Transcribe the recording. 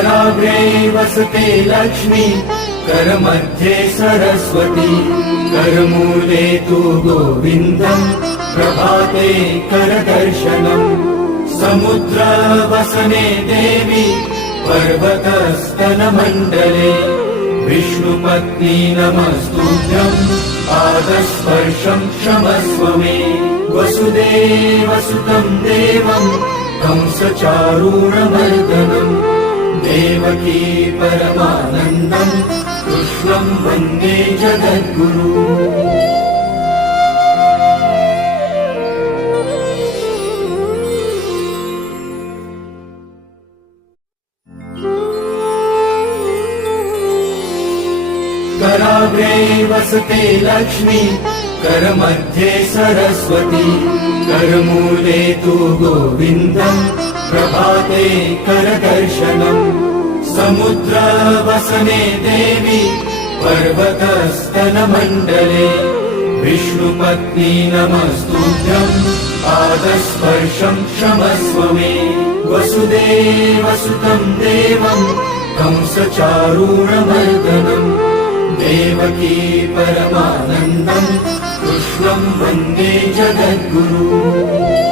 कराग्रे वसते लक्ष्मी, करमध्ये सरस्वती, करमूले तु गोविन्दम्, प्रभाते करदर्शनम्। समुद्रवसने देवी, पर्वतस्तनमण्डले, विष्णुपत्नी नमस्तुभ्यम्, पादस्पर्शम् क्षमस्व मे। वसुदेवसुतम् देवम्, कंसचारूणमर्दनम्, देवकी परमानन्दम्, कृष्णम् वन्दे जगद्गुरु। कराग्रे वसते लक्ष्मी, करमध्ये सरस्वती, करमूले तु गोविन्दम्, प्रभाते करदर्शनम्। समुद्रवसने देवी, पर्वतस्तनमण्डले, विष्णुपत्नी नमस्तुभ्यम्, पादस्पर्शम् क्षमस्व मे। वसुदेवसुतम् देवम्, कंसचारूणमर्दनम्, देवकी परमानन्दम्, कृष्णम् वन्दे जगद्गुरु।